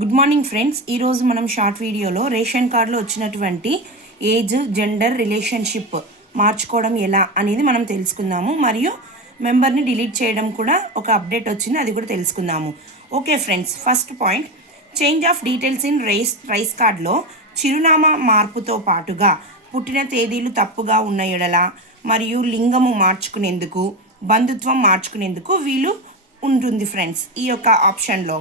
Good morning friends. ఈరోజు మనం short వీడియోలో రేషన్ కార్డులో వచ్చినటువంటి ఏజ్, జెండర్, రిలేషన్షిప్ మార్చుకోవడం ఎలా అనేది మనం తెలుసుకుందాము. మరియు మెంబర్ని డిలీట్ చేయడం కూడా ఒక అప్డేట్ వచ్చింది, అది కూడా తెలుసుకుందాము. Okay friends, first point, change of details in rice కార్డులో చిరునామా మార్పుతో పాటుగా పుట్టిన తేదీలు తప్పుగా ఉన్న ఎడల మరియు లింగము మార్చుకునేందుకు, బంధుత్వం మార్చుకునేందుకు వీలు ఉంటుంది ఫ్రెండ్స్ ఈ యొక్క ఆప్షన్లో.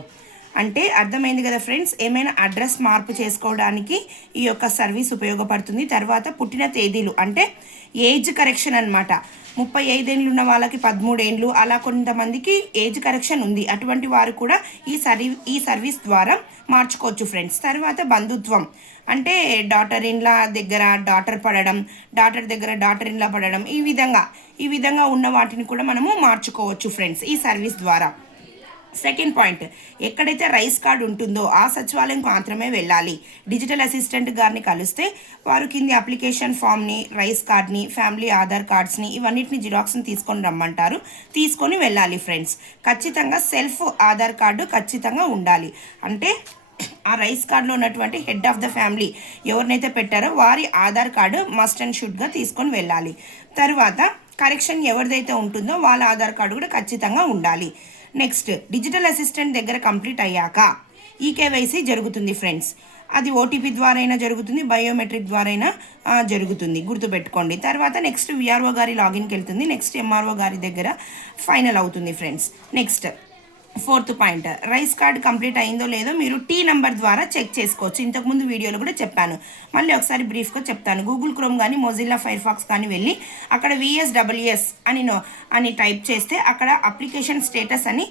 అంటే అర్థమైంది కదా ఫ్రెండ్స్, ఏమైనా అడ్రస్ మార్పు చేసుకోవడానికి ఈ యొక్క సర్వీస్ ఉపయోగపడుతుంది. తర్వాత పుట్టిన తేదీలు అంటే ఏజ్ కరెక్షన్ అనమాట. 35 ఏళ్ళు ఉన్న వాళ్ళకి 13 ఏళ్ళు, అలా కొంతమందికి ఏజ్ కరెక్షన్ ఉంది. అటువంటి వారు కూడా ఈ సర్వీస్ ద్వారా మార్చుకోవచ్చు ఫ్రెండ్స్. తర్వాత బంధుత్వం అంటే డాటర్ ఇన్లా దగ్గర డాటర్ పడడం, డాటర్ దగ్గర డాటర్ ఇన్లా పడడం, ఈ విధంగా ఉన్న వాటిని కూడా మనము మార్చుకోవచ్చు ఫ్రెండ్స్ ఈ సర్వీస్ ద్వారా. సెకండ్ పాయింట్, ఎక్కడైతే రైస్ కార్డు ఉంటుందో ఆ సచివాలయం మాత్రమే వెళ్ళాలి. డిజిటల్ అసిస్టెంట్ గారిని కలిస్తే వారు కింది అప్లికేషన్ ఫామ్ని, రైస్ కార్డ్ని, ఫ్యామిలీ ఆధార్ కార్డ్స్ని, ఇవన్నిటిని జిరాక్స్ని తీసుకొని రమ్మంటారు. తీసుకొని వెళ్ళాలి ఫ్రెండ్స్. ఖచ్చితంగా సెల్ఫ్ ఆధార్ కార్డు ఖచ్చితంగా ఉండాలి. అంటే ఆ రైస్ కార్డులో ఉన్నటువంటి హెడ్ ఆఫ్ ద ఫ్యామిలీ ఎవరినైతే పెట్టారో వారి ఆధార్ కార్డు మస్ట్ అండ్ షుడ్గా తీసుకొని వెళ్ళాలి. తర్వాత కరెక్షన్ ఎవరిదైతే ఉంటుందో వాళ్ళ ఆధార్ కార్డు కూడా ఖచ్చితంగా ఉండాలి. నెక్స్ట్, డిజిటల్ అసిస్టెంట్ దగ్గర కంప్లీట్ అయ్యాక ఈకేవైసీ జరుగుతుంది ఫ్రెండ్స్. అది ఓటీపీ ద్వారా అయినా జరుగుతుంది, బయోమెట్రిక్ ద్వారా అయినా జరుగుతుంది, గుర్తుపెట్టుకోండి. తర్వాత నెక్స్ట్ విఆర్ఓ గారి లాగిన్కి వెళ్తుంది. నెక్స్ట్ ఎంఆర్ఓ గారి దగ్గర ఫైనల్ అవుతుంది friends. Next fourth point, rice card complete అయిందో లేదో మీరు టీ నెంబర్ ద్వారా చెక్ చేసుకోవచ్చు. ఇంతకుముందు వీడియోలో కూడా చెప్పాను, మళ్ళీ ఒకసారి బ్రీఫ్గా చెప్తాను. గూగుల్ క్రోమ్ కానీ మొజిల్లా ఫైర్ ఫాక్స్ కానీ వెళ్ళి అక్కడ VSWS అని టైప్ చేస్తే అక్కడ అప్లికేషన్ స్టేటస్ అని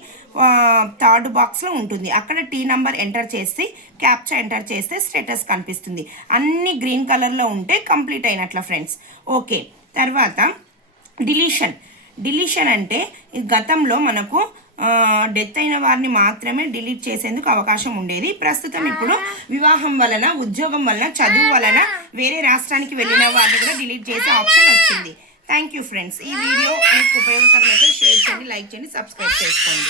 థర్డ్ బాక్స్లో ఉంటుంది. అక్కడ టీ నెంబర్ ఎంటర్ చేసి క్యాప్చా ఎంటర్ చేస్తే స్టేటస్ కనిపిస్తుంది. అన్ని గ్రీన్ కలర్లో ఉంటే కంప్లీట్ అయినట్ల ఫ్రెండ్స్. ఓకే, తర్వాత డిలీషన్ అంటే గతంలో మనకు డెత్ అయిన వారిని మాత్రమే డిలీట్ చేసేందుకు అవకాశం ఉండేది. ప్రస్తుతం ఇప్పుడు వివాహం వలన, ఉద్యోగం వలన, చదువు వలన వేరే రాష్ట్రానికి వెళ్ళిన వారిని కూడా డిలీట్ చేసే ఆప్షన్ వచ్చింది. Thank you friends. ఈ వీడియో మీకు ఉపయోగకరమైతే షేర్ చేయండి, లైక్ చేయండి, సబ్స్క్రైబ్ చేసుకోండి.